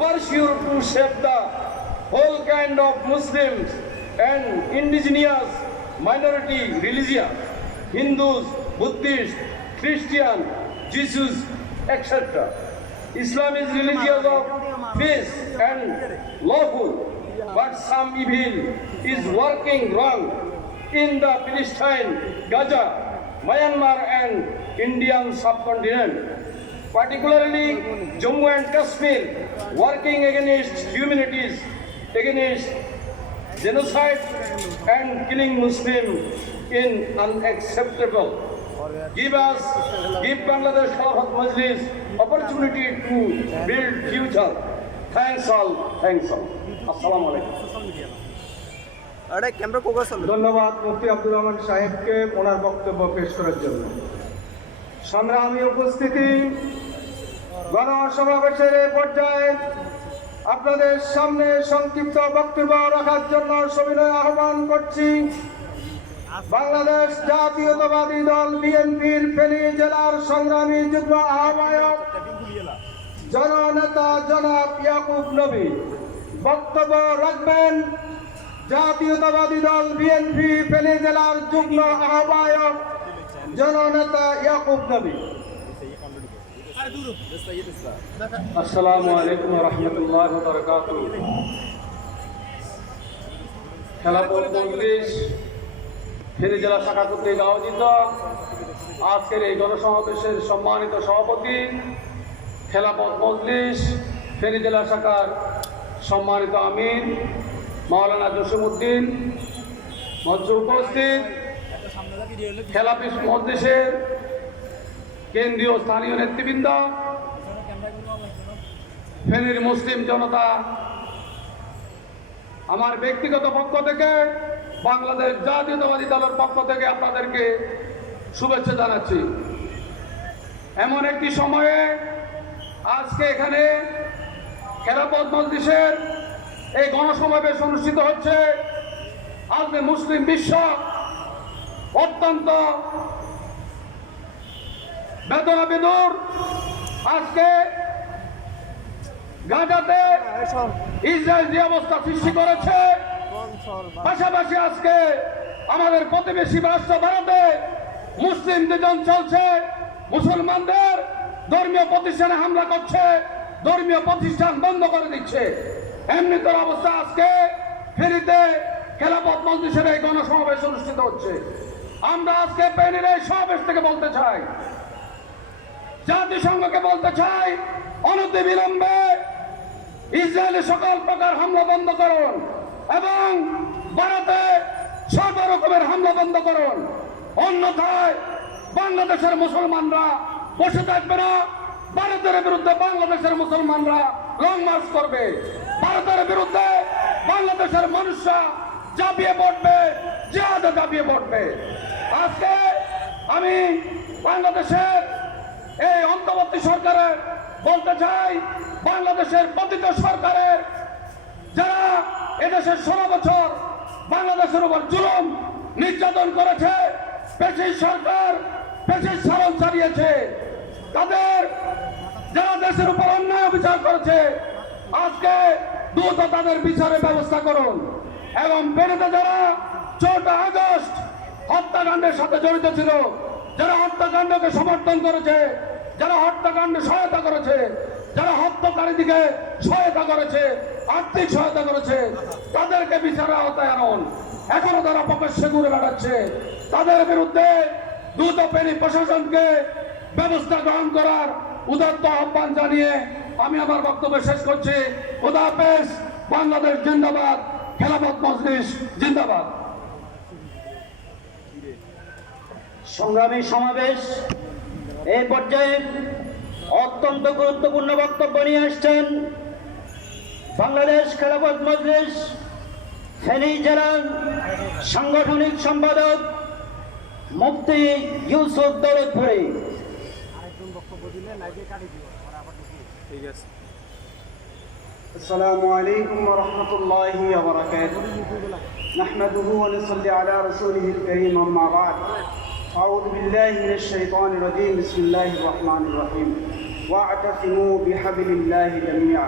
oversure to shape the whole kind of Muslims and indigenous minority religions, Hindus, Buddhists, Christians, Jesus, etc. Islam is religion of peace and lawful, but some evil is working wrong in the Palestine, Gaza, Myanmar and Indian subcontinent, particularly Jammu and Kashmir, working against humanities, against genocide and killing Muslims in unacceptable. Give Bangladesh Khilafat Majlis opportunity to build future. Thanks all. Assalamu alaikum. ধন্যবাদ মুফতি আব্দুর রহমান সাহেবকে ওনার বক্তব্য পেশ করার জন্য। সংগ্রামী উপস্থিতি, গণসমাবেশের পর্যায়ে আপনাদের সামনে সংক্ষিপ্ত বক্তব্য রাখার জন্য সবিনয় আহ্বান করছি বাংলাদেশ জাতীয়তাবাদী দল বিএনপির ফেনী জেলার সংগ্রামী যুগ্ম আহ্বায়ক জননেতা জনাব ইয়াকুব নবী। বক্তব্য রাখবেন জাতীয়তাবাদী দল বিএনপি ফেনী জেলার যুগ্ম আহ্বায়ক জননেতা ইয়াকুব নবী। আসসালামু আলাইকুম ওয়া রাহমাতুল্লাহি ওয়া বারাকাতুহু। খেলাফত মজলিস ফেনী জেলা শাখা কর্তৃক আয়োজিত আজকের এই গণসমাবেশের সম্মানিত সভাপতি, খেলাফত মজলিস ফেনী জেলা শাখার সম্মানিত আমির মাওলানা জসিমউদ্দিন, মঞ্চে উপস্থিত খেলাফত মজলিসের কেন্দ্রীয় স্থানীয় নেতৃবৃন্দ, ফেনীর মুসলিম জনতা, আমার ব্যক্তিগত পক্ষ থেকে বাংলাদেশ জাতীয়তাবাদী দলের পক্ষ থেকে আপনাদেরকে শুভেচ্ছা জানাচ্ছি। এমন একটি সময়ে আজকে এখানে খেলাফত মজলিসের এই গণসমাবেশ অনুষ্ঠিত হচ্ছে। আজকে মুসলিম বিশ্ব অত্যন্ত বেদনাবিদুর। আজকে গাজাতে ইসরায়েল যে অবস্থা সৃষ্টি করেছে, পাশাপাশি আজকে আমাদের প্রতিবেশী রাষ্ট্র ভারতে মুসলিম নিধন চলছে, মুসলমানদের ধর্মীয় প্রতিষ্ঠানে হামলা করছে, ধর্মীয় প্রতিষ্ঠান বন্ধ করে দিচ্ছে। এমনিতর অবস্থা আজকে ফেনীতে খেলাফত মজলিসের এই গণসমাবেশ অনুষ্ঠিত হচ্ছে। আমরা আজকে ফেনীর এই সমাবেশ থেকে বলতে চাই, জাতিসংঘকে বলতে চাই, অনতিবিলম্বে ইসরায়েলের সকল প্রকার হামলা বন্ধ করুন এবং ভারতে সব রকমের হামলা বন্ধ করুন। অন্যথায় বাংলাদেশের মুসলমানরা বসে থাকবে না। ভারতের বিরুদ্ধে বাংলাদেশের মুসলমানরা লং মার্চ করবে, ভারতের বিরুদ্ধে বাংলাদেশের মানুষরা ঝাঁপিয়ে পড়বে, জিহাদে ঝাঁপিয়ে পড়বে। আজকে আমি বাংলাদেশের এই অন্তর্বর্তী সরকারের বলতে চাই, বাংলাদেশের প্রতিটা সরকারের যারা এদেশের 16 বছর বাংলাদেশের উপর জুলুম নির্যাতন করেছে, পেশির সরকার পেশির শাসন চালিয়েছে, তাদের যারা দেশের উপর অন্যায় বিচার করেছে, আজকে দ্রুত তাদের বিচারের ব্যবস্থা করুন। এবং ফেনীতে যারা 4 আগস্ট হত্যাকাণ্ডের সাথে জড়িত ছিল, যারা হত্যাকাণ্ডকে সমর্থন করেছে, যারা হত্যাকাণ্ডে সহায়তা করেছে, যারা হত্যাকারীদিকে সহায়তা করেছে, আর্থিক সহায়তা করেছে, তাদেরকে বিচারের আওতায় আনুন। এখনো তারা প্রকাশ্যে ঘুরে বেড়াচ্ছে, তাদের বিরুদ্ধে দ্রুত ফেনী প্রশাসনকে ব্যবস্থা গ্রহণ করার উদাত্ত আহ্বান জানিয়ে আমি আমার বক্তব্য শেষ করছি। খোদা হাফেজ। বাংলাদেশ জিন্দাবাদ, খেলাফত মজলিস জিন্দাবাদ। সংগ্রামী সমাবেশ এই পর্যায়ে অত্যন্ত গুরুত্বপূর্ণ বক্তব্য নিয়ে আসছেন বাংলাদেশ খেলাফত মজলিস ফেনী জেলার সাংগঠনিক সম্পাদক মুফতি ইউসুফ দৌলতপুরী। আসসালামু আলাইকুম ওয়া রাহমাতুল্লাহি ওয়া বারাকাতুহু। নাহমাদুহু ওয়া নুসাল্লি আলা রাসূলিহিল কারীম, আম্মা বা'দ। আউযু বিল্লাহি মিনাশ শাইতানির রাজীম। বিসমিল্লাহির রহমানির রহিম। ওয়া'তাসিমু বিহাবলিল্লাহি জামিআ।